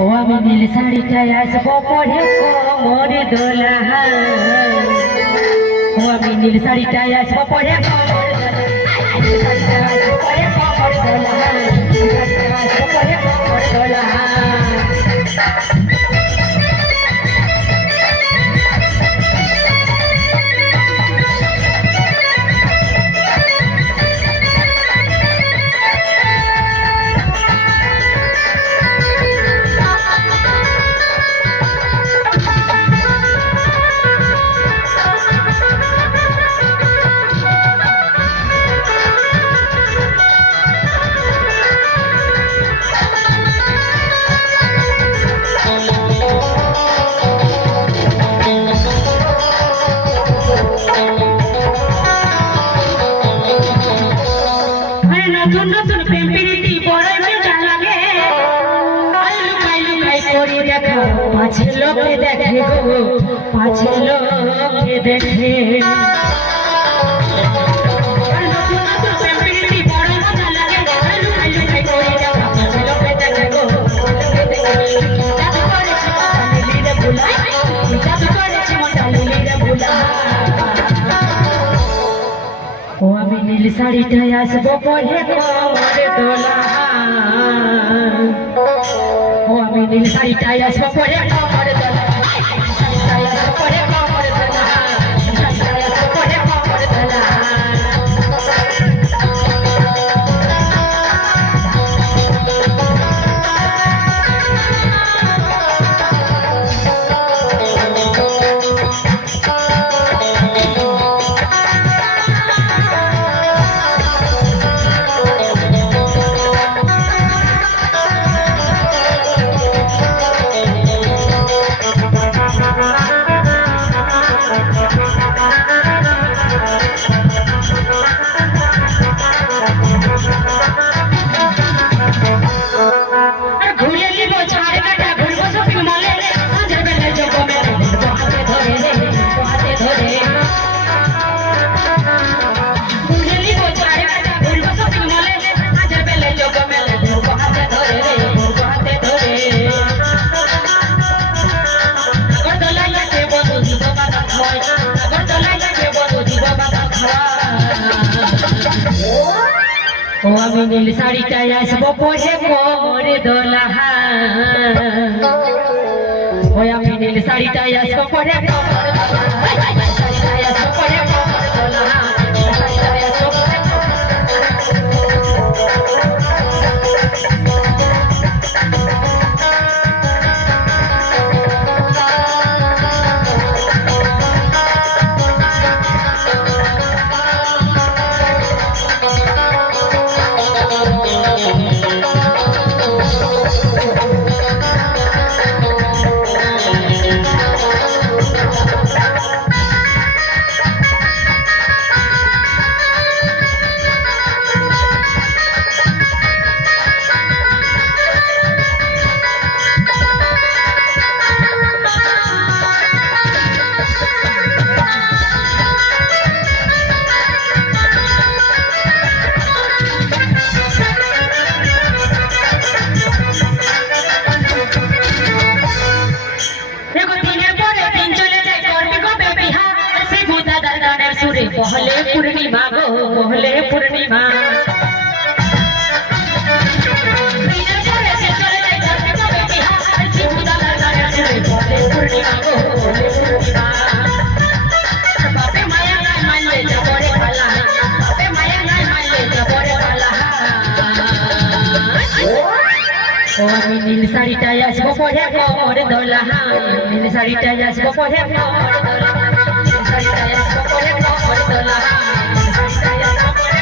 ও আমি নীল শাড়িটায় আসবো পরে কোমর দোলা ও আমি নীল শাড়িটায় আসবো পরে কোমর দোলা পরে কোমর দোলা নতুন নতুন প্রেম প্রীতি বড়ই মজা লাগে লুকাই করি দেখো পাঁচে লোকে দেখে গো পাঁচে লোকে দেখে নতুন নতুন প্রেম প্রীতি বড়ই মজা লাগে লুকাই করি দেখো পাঁচে লোকে দেখে গো জাদু করেছি মন লিরে ভুলাই জাদু করেছি মন লিরে ভুলাই ও আমি নীল শাড়িটায় আসবো পরে কোমর দোলা ও আমি নীল শাড়িটায় আসবো পরে কোমর দোলা শাড়িটায় আসবো পরে কোমর দোলা শাড়িটায় আসবো পরে কোমর দোলা ও আমি নীল শাড়িটায় আসবো পরে কোমর দোলা ও আমি নীল শাড়িটায় আসবো পরে কোমর দোলা শাড়িটায় আসবো পরে কোমর দোলা শাড়িটায় আসবো পরে पहले पूर्णिमा गो पहले पूर्णिमा पूर्णिमा गो पहले पूर्णिमा बापे माया गाय मान ले जबरे वाला बापे माया गाय मान ले जबरे वाला ओ আমি নীল শাড়িটায় আসবো পরে কোমর দোলা নীল শাড়িটায় আসবো পরে কোমর দোলা নীল শাড়িটায় আসবো পরে কোমর দোলা শাড়িটায় আসবো পরে